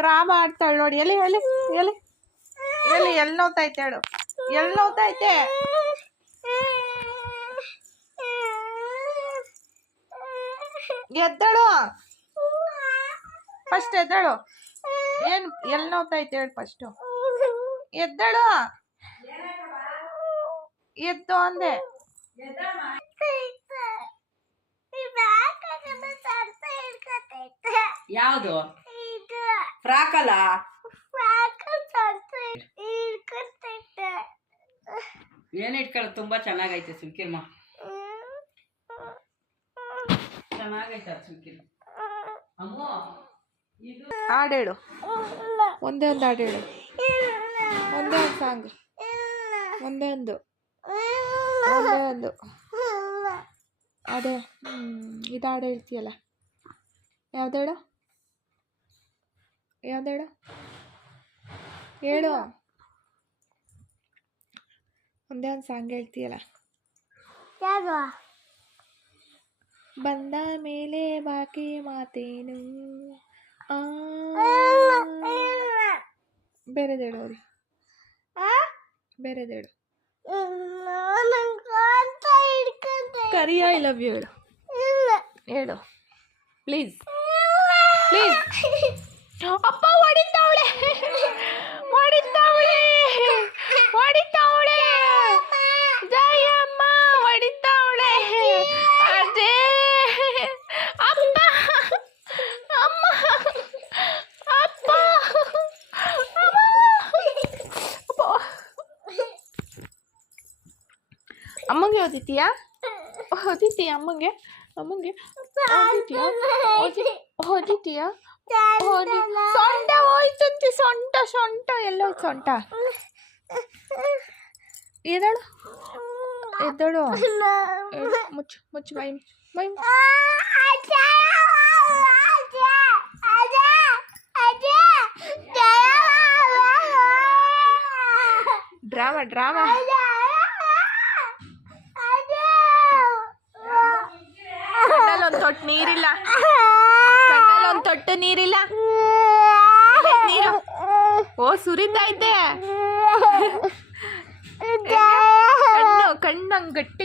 Drama ಆಡ್ತಾಳೆ ನೋಡಿ. ಎಲ್ಲಿ ಎಲ್ಲಿ ಎಲ್ಲಿ ಎಲ್ಲಿ ಎಲ್ಲಿ ನೋವ್ತೈತೆ ಹೇಳು, ಎಲ್ಲಿ ನೋವ್ತೈತೆ? ಎದ್ದಳು ಫಸ್ಟ್, ಎದ್ದಳು. ಏನು ಎಲ್ಲಿ ನೋವ್ತೈತೆ ಹೇಳು ಫಸ್ಟು. ಎದ್ದಳು, ಎದ್ದು ಅಂದೆ. ಯಾವುದು ಫ್ರಾಕ್ ಅಲ್ಲ? ಏನ್ ಇಟ್ಕೊಳ್ಳ? ತುಂಬಾ ಚೆನ್ನಾಗೈತೆ ಸುಲ್ಕಿರ್ಮ, ಚೆನ್ನಾಗೈತೆ ಸುಲ್ಕಿರ್ಮ. ಅಮ್ಮ ಇದು ಹಾಡೇಳು, ಒಂದೇ ಒಂದು ಹಾಡೇಳು, ಒಂದೇ ಒಂದು ಸಾಂಗ್, ಒಂದೇ ಒಂದು ಅದೇ ಇದು ಹಾಡು ಹೇಳ್ತೀಯಲ್ಲ, ಯಾವ್ದೇಳು ಯಾವ್ದೇಳು ಹೇಳು. ಒಂದೇ ಒಂದು ಸಾಂಗ್ ಹೇಳ್ತೀಯಲ್ಲ. ಬಂದ ಮೇಲೆ ಬಾಕಿ ಮಾತೇನು, ಬೇರೆದೇಳು ಅವ್ರಿ, ಬೇರೆದೇಳು. ಕರಿಯ ಐ ಲವ್ ಯು ಹೇಳು, ಹೇಳು ಪ್ಲೀಸ್ ಪ್ಲೀಸ್. ಅಪ್ಪ ಹೊಡಿತಾವಳೆ ಹೊಡಿತಾವಳೆ ಹೊಡಿತಾವಳೆ, ಜಯಮ್ಮ ಹೊಡಿತಾವಳೆ. ಅದೇ ಅಮ್ಮ ಅಮ್ಮ ಅಪ್ಪ ಅಮ್ಮಂಗೆ ಓದಿತೀಯಾ? ಓದಿತೀಯಾ ಅಮ್ಮಂಗೆ? ಅಮ್ಮಂಗೆ ಓದಿತೀಯಾ? ಸೊಂಟ ಹೋಯ್ತಂತೆ, ಸೊಂಟ ಸೊಂಟ ಎಲ್ಲೋಯ್ತು ಸೊಂಟ. ಎದ್ದಳು ಎದ್ದಳು, ಮುಚ್ಚು ಮುಚ್ಚು ಬಾಯಿ ಬಾಯಿ. Drama drama. ಕಣ್ಣಲ್ಲಿ ಒಂದು ತೊಟ್ಟು ನೀರಿಲ್ಲ, ಕಣ್ಣಲ್ಲಿ ಒಂದು ತೊಟ್ಟು ನೀರಿಲ್ಲ. ನೀರು ಓ ಸುರಿತೈತೆ. ಕಣ್ಣು ಕಣ್ಣಂಗೆ ಗಟ್ಟಿ